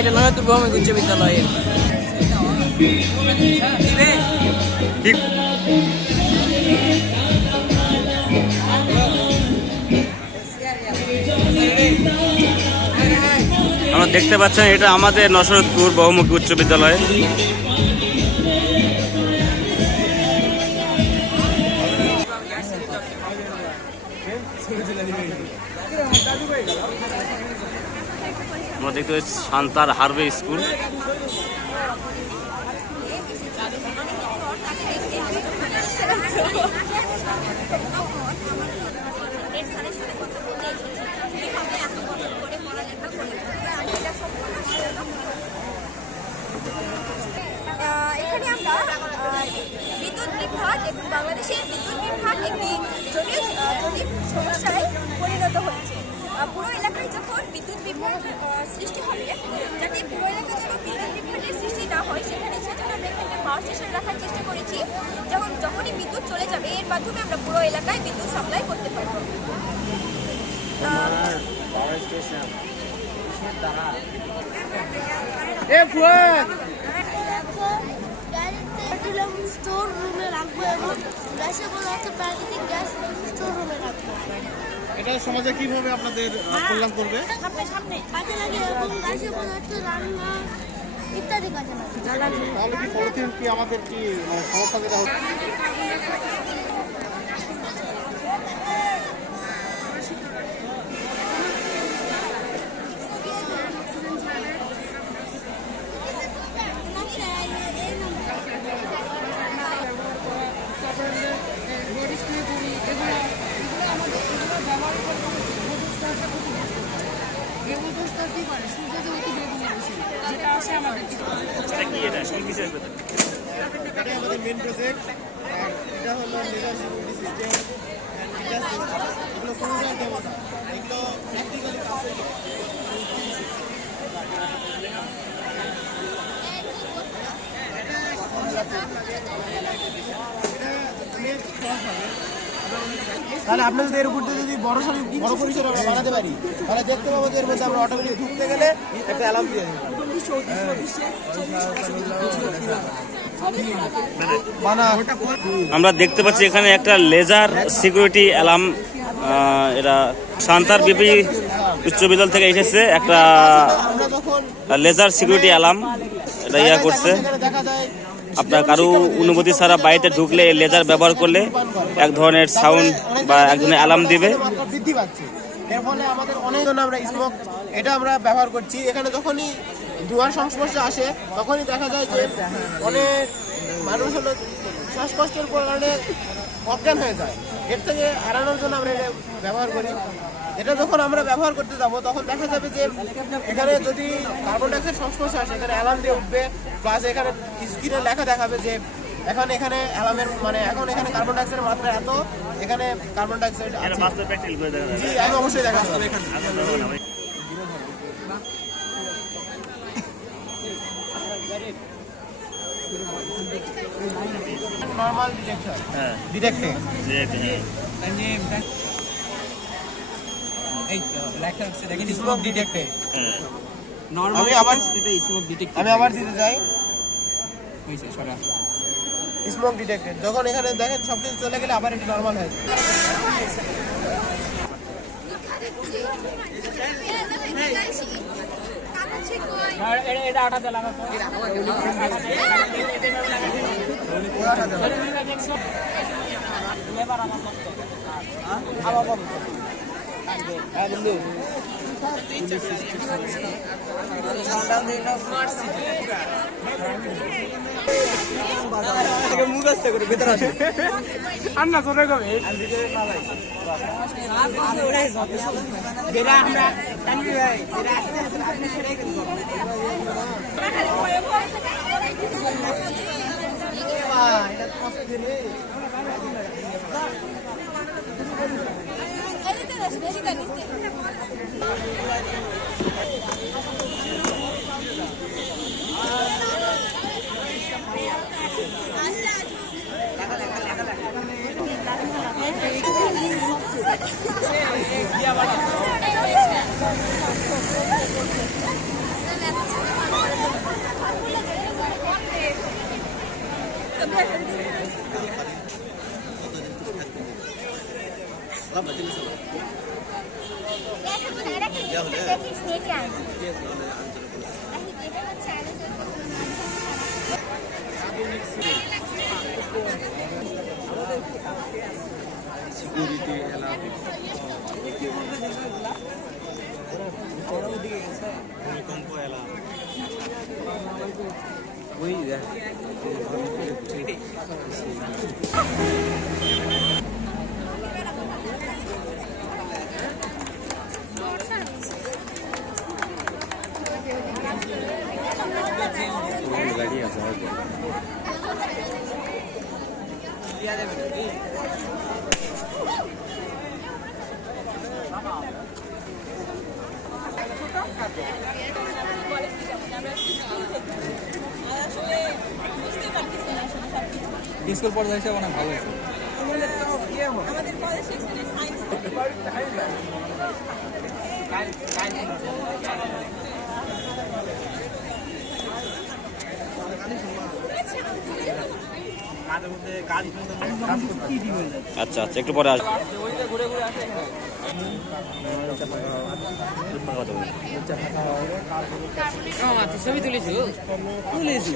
যেটা নয়তো বহুমুখী উচ্চ বিদ্যালয়ের আমরা দেখতে পাচ্ছেন এটা আমাদের নসরতপুর বহুমুখী উচ্চ বিদ্যালয়। আমরা দেখতে পাচ্ছি শান্তার হারবে স্কুল। এখানে আমরা বিদ্যুৎ বিভাগ এবং বাংলাদেশের বিদ্যুৎ বিভাগ একটি জটিল সমস্যায় পরিণত হচ্ছে। পুরো এলাকায় যখন বিদ্যুৎ বিভাগ সৃষ্টি হবে, যাতে পুরো এলাকায় যেন বিদ্যুৎ বিভাগের সৃষ্টি না হয় সেজন্য আমরা এখানে পাওয়ার স্টেশন রাখার চেষ্টা করেছি। যখনই বিদ্যুৎ চলে যাবে এর মাধ্যমে আমরা পুরো এলাকায় বিদ্যুৎ সাপ্লাই করতে পারবো। স্টোর রুমে রাখবো এবং গ্যাসের পদার্থ প্রাকৃতিক গ্যাস স্টোর রুমে রাখবো। এটা সমাজে কিভাবে আপনাদের কল্যাণ করবে? সামনে কাজে লাগে এবং গ্যাসের পদার্থ রান্না ইত্যাদি কাজে লাগে। তাহলে কি পলিথিন কি আমাদের কি সমস্যা যেটা হচ্ছে? এটা আমাদের মেন প্রজেক্ট। এটা হলো লেজার সিকিউরিটি সিস্টেম, এগুলো পুরোটাই ডেমো, এগুলো প্র্যাকটিক্যালি কাছে তাহলে আপনার যদি এর উপর যদি বড় পরিসরে আমরা বানাতে পারি তাহলে দেখতে পাবো যে এর মধ্যে আমরা অটোমেটিক ঢুকতে গেলে একটা অ্যালার্ম দিয়ে দেবো। আমরা দেখতে পাচ্ছি এখানে একটা লেজার সিকিউরিটি অ্যালার্ম, এটা শান্তার বিপি উচ্চ বিদ্যালয় থেকে এসেছে। একটা লেজার সিকিউরিটি অ্যালার্ম এটা ইয়া করছে। আপনার কারো অনুমতি ছাড়া বাড়িতে ঢুকলে লেজার ব্যবহার করলে এক ধরনের সাউন্ড বা এক ধরনের অ্যালার্ম দিবে। বৃদ্ধি পাচ্ছে, এর ফলে আমাদের অনেক আমরা স্মোক এটা আমরা ব্যবহার করছি। এখানে যখনই ধোঁয়ার সংস্পর্শে আসে তখনই দেখা যায় যে অনেক মানুষ হলো শ্বাসকষ্টের কারণে অজ্ঞান হয়ে যায়। এর থেকে এড়ানোর জন্য আমরা এটা ব্যবহার করি। এটা যখন আমরা ব্যবহার করতে যাব তখন দেখা যাবে যে এখানে যদি কার্বন ডাইঅক্সাইড সংস্পর্শে আসে এখানে অ্যালার্ম দিয়ে উঠবে, প্লাস এখানে স্ক্রিনে লেখা দেখাবে যে এখানে অ্যালার্মের এখন এখানে কার্বন ডাইঅক্সাইডের মাত্রা এত, এখানে কার্বন ডাইঅক্সাইড আছে। জি, আমি অবশ্যই দেখাবো। নরমাল ডিটেক্টিং আমি আবার দিতে চাই স্মোক ডিটেক্টেড। যখন এখানে দেখেন সবকিছু চলে গেলে আবার এটা নরমাল হয়ে যায়। দেখিস হেঁটে আয় এটা হচ্ছে আলোচনা স্কুল পর্যায়ে হিসেবে অনেক ভালো হয়েছে। আচ্ছা আচ্ছা, একটু পরে আসবো। ছবি তুলেছি তুলেছি